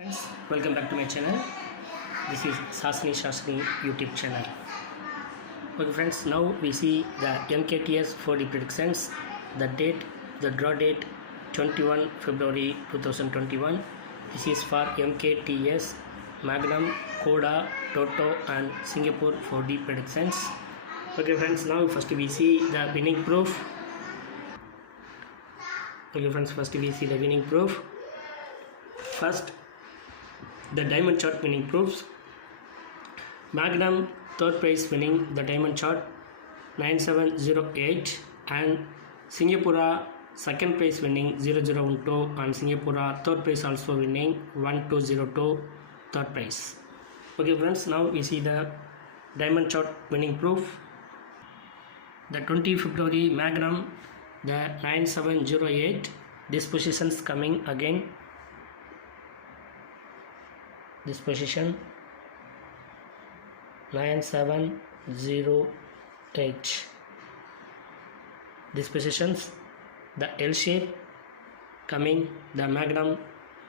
Friends, welcome back to my channel. This is Shashni YouTube channel. Okay friends, now we see the MKTS 4D predictions. The draw date 21 February 2021. This is for MKTS, Magnum, Coda, Toto and Singapore 4D predictions. Okay friends, now first we see the winning proof. Okay friends, first we see the winning proof. First, the diamond chart winning proofs. Magnum third prize winning the diamond chart 9708 and Singapura second prize winning 0012 and Singapura third prize also winning 1202 third prize. Okay friends, now we see the diamond chart winning proof. The 20 February Magnum, the 9708, this positions coming again. This position 9708, this positions the L shape coming the Magnum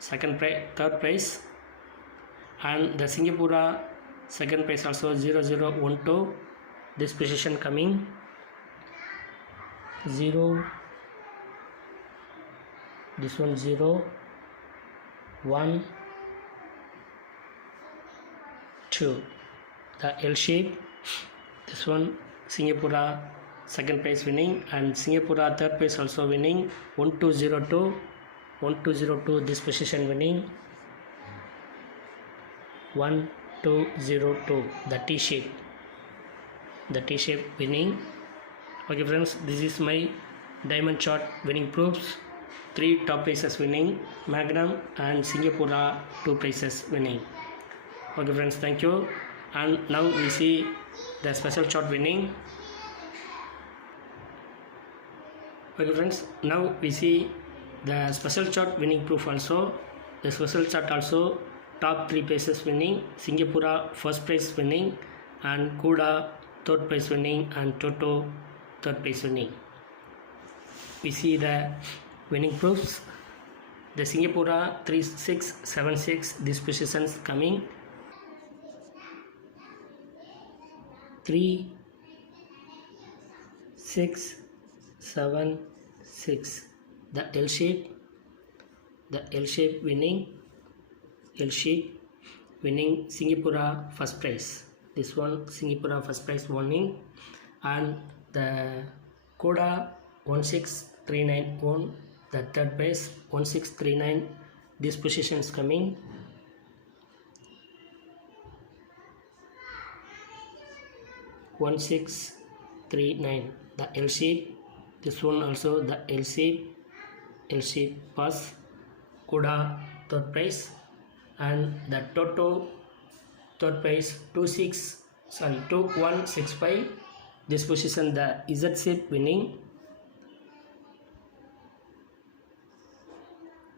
third prize and the Singapura second prize also 0012, this position coming 0, this one 0, 1, 2, the L shape, this one Singapura second prize winning and Singapura third prize also winning 1202, this position winning 1202, the T shape winning. Okay friends, this is my diamond chart winning proofs. 3 top prizes winning, Magnum and Singapura 2 prizes winning. Okay friends, thank you. And now we see the special chart winning. Okay friends, now we see the special chart winning proof also. The special chart also top 3 places winning, Singapura first prize winning and Coda third prize winning and Toto third prize winning. We see the winning proofs. The Singapura 3676, these positions coming 3, 6, 7, 6, the L shape winning, Singapura first prize, this one Singapura first prize winning and the Coda 16391, the third prize 1639, this positions coming 1639, the L shape, this one also the L shape pass, Coda third prize and the Toto third prize 2165, this position the Z shape winning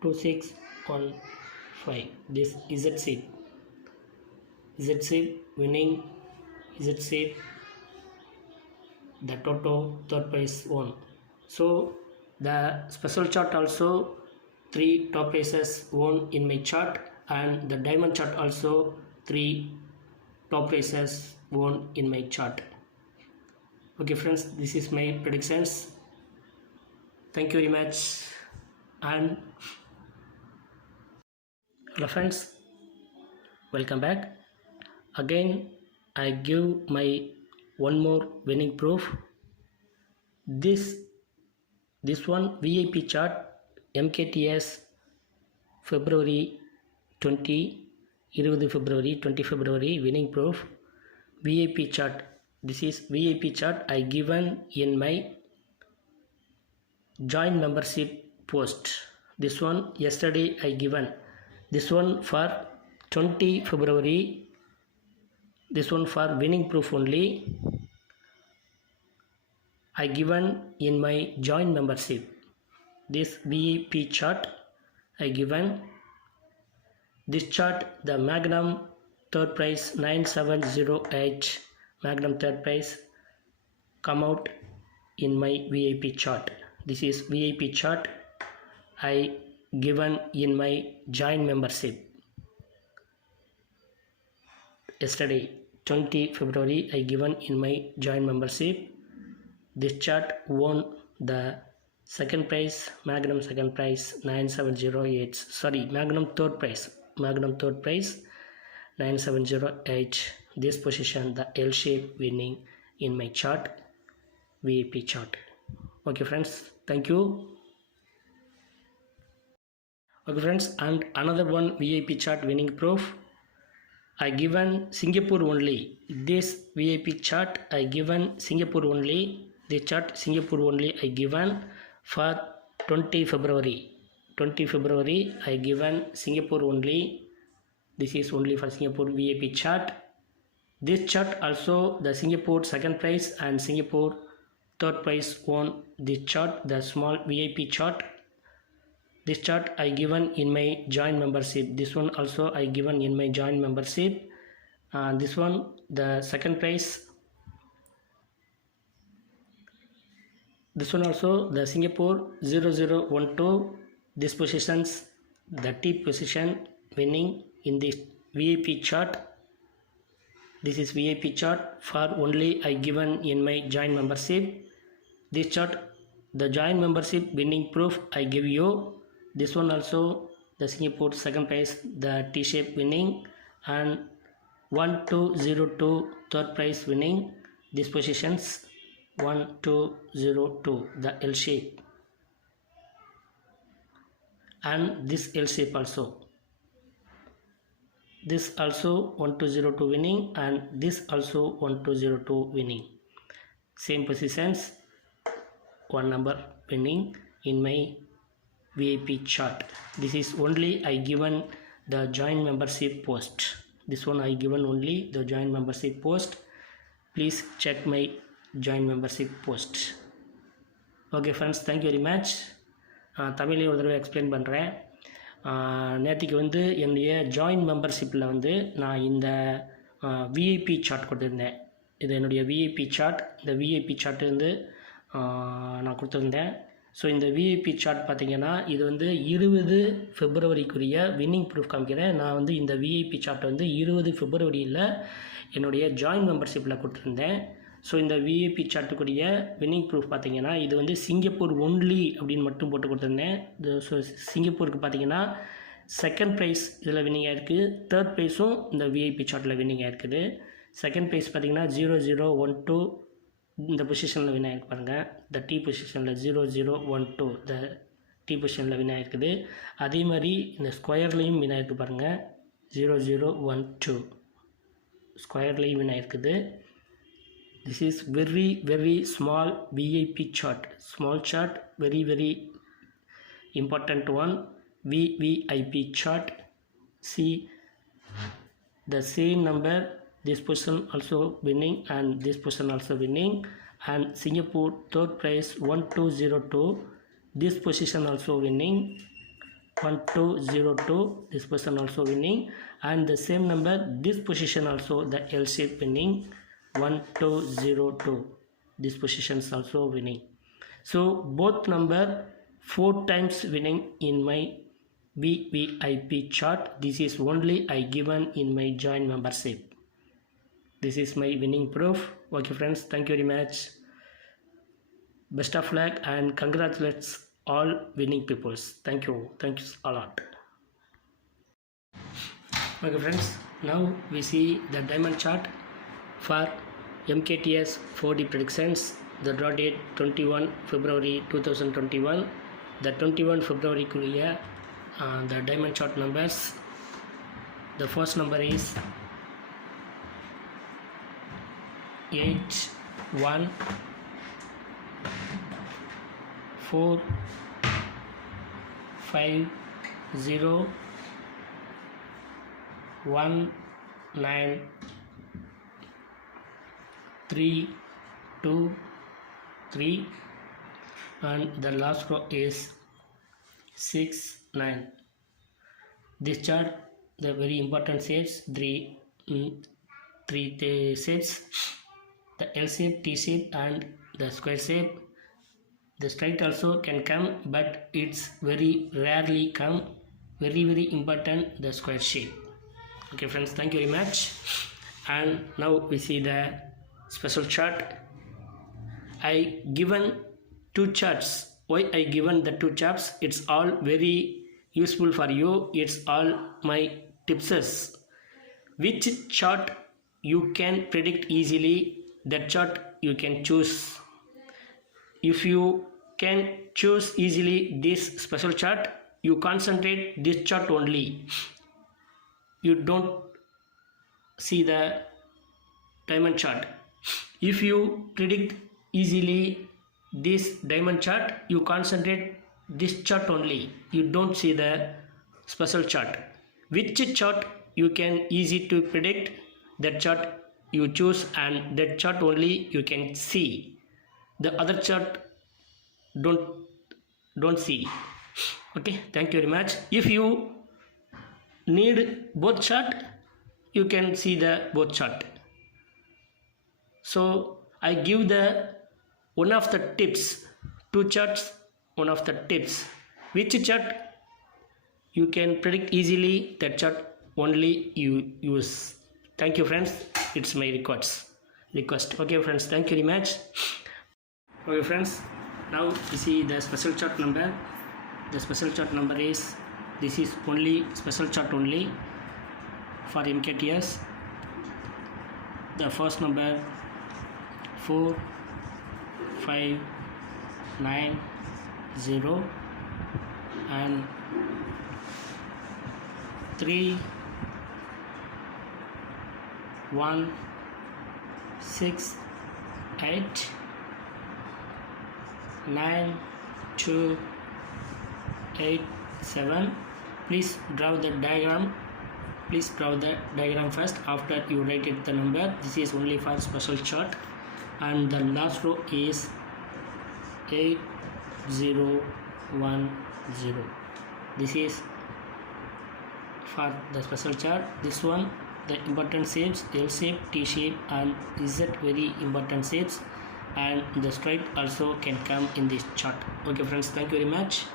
2615, this Z shape winning, Z shape the Toto third prize won. So the special chart also 3 top prices won in my chart and the diamond chart also 3 top prices won in my chart. Okay friends, this is my predictions. Thank you very much. And hello friends, welcome back. Again I give my one more winning proof. This one VIP chart MKTS February 20 February winning proof. VIP chart, this is VIP chart I given in my join membership post. This one yesterday I given, this one for 20 February, this one for winning proof only I given in my join membership. This VIP chart I given, this chart the Magnum third prize 9708, Magnum third prize come out in my VIP chart. This is VIP chart I given in my join membership. yesterday 20 February I given in my joint membership. This chart won the second prize, Magnum second prize 9708, sorry, Magnum third prize 9708. This position the L shape winning in my chart, VIP chart. Okay friends, thank you. Okay friends, and another one VIP chart winning proof. I given Singapore only. This VIP chart I given Singapore only. The chart Singapore only I given for 20 February. 20 February I given Singapore only. This is only for Singapore VIP chart. This chart also the Singapore second prize and Singapore third prize won this chart, the small VIP chart. This chart I given in my joint membership. This one also I given in my joint membership. This one the second prize. This one also the Singapore 0012. This positions the T position winning in this VIP chart. This is VIP chart for only I given in my joint membership. This chart the joint membership winning proof I give you. This one also the Singapore second prize the T shape winning, and 1202 third prize winning. These positions 1202 the L shape, and this L shape also. This also 1202 winning, and this also 1202 winning. Same positions, one number winning in my VIP chart. This is only I given the joint membership post. This one I given only the joint membership post. Please check my joint membership post. Okay friends, thank you very much. தமிழில் ஒரு தடவை explain பண்ணுறேன். நேற்றுக்கு வந்து என்னுடைய joint மெம்பர்ஷிப்பில் வந்து நான் இந்த விஐபி சார்ட் கொடுத்துருந்தேன். இது என்னுடைய விஐபி சார்ட். இந்த விஐபி சார்ட்டு வந்து நான் கொடுத்துருந்தேன். ஸோ இந்த விஐபி சார்ட் பார்த்திங்கன்னா இது வந்து 20 Februaryக்குரிய வின்னிங் ப்ரூஃப் காமிக்கிறேன். நான் வந்து இந்த விஐபி சார்ட் வந்து 20 Februaryயில் என்னுடைய ஜாயின்ட் மெம்பர்ஷிப்பில் கொடுத்துருந்தேன். ஸோ இந்த விஐபி சார்ட்டுக்குரிய வின்னிங் ப்ரூஃப் பார்த்திங்கன்னா இது வந்து சிங்கப்பூர் ஒன்லி அப்படின்னு மட்டும் போட்டு கொடுத்துருந்தேன். ஸோ சிங்கப்பூருக்கு பார்த்திங்கன்னா செகண்ட் ப்ரைஸ் இதில் வின்னிங் ஆகிருக்கு, தேர்ட் ப்ரைஸும் இந்த விஐபி சார்ட்டில் வின்னிங் ஆகிருக்குது. செகண்ட் ப்ரைஸ் பார்த்திங்கன்னா 0012 இந்த பொசிஷனில் வின் ஆகிருக்கு பாருங்கள். இந்த டி பொசிஷனில் 0012 இந்த டி பொசிஷனில் வின் ஆகிருக்குது. அதே மாதிரி இந்த ஸ்கொயர்லேயும் வின் ஆகிருக்கு பாருங்கள். 0012 ஸ்கொயர்லேயும் வின் ஆகிருக்குது. This is very small VIP chart. Small chart, very important one. VVIP chart. See the same number. This person also winning and this person also winning. And Singapore third prize 1202. This position also winning 1202. This person also winning. And the same number. This position also the L shape winning 1202. This position is also winning. So both number 4 times winning in my VVIP chart. This is only I given in my joint membership. This is my winning proof. Okay friends, thank you very much. Best of luck and congratulations all winning peoples. Thank you a lot. Okay friends, now we see the diamond chart for MKTS 4D predictions. The draw date 21 February 2021. The 21 February kuliya the diamond chart numbers. The first number is 8 1 4 5 0 1 9 3 2 3, and the last row is 6 9. This chart the very important shapes, three shapes, the L shape, T shape and the square shape. The straight also can come, but it's very rarely come. Very important the square shape. Okay friends, thank you very much. And now we see the special chart. I given two charts. Why I given the two charts? It's all very useful for you. It's all my tips. Which chart you can predict easily, that chart you can choose. If you can choose easily this special chart, you concentrate this chart only. You don't see the diamond chart. If you predict easily this diamond chart, you concentrate this chart only. You don't see the special chart. Which chart you can easy to predict, that chart you choose, and that chart only you can see. The other chart don't see. Okay, thank you very much. If you need both chart, you can see the both chart. So I give the one of the tips, two charts, one of the tips. Which chart you can predict easily, that chart only you use. Thank you friends, it's my request. Okay friends, thank you very much. Okay friends, now you see the special chart number. The special chart number is, this is only special chart only for MKTS. The first number 4 5 9 0 and 3 1 6 8 9 2 8 7. Please draw the diagram. Please draw the diagram first, after you write it the number. This is only for special chart, and the last row is 8010. This is for the special chart. This one, the important shapes, L shape, T shape and Z very important shapes, and the stripe also can come in this chart. Okay friends, thank you very much.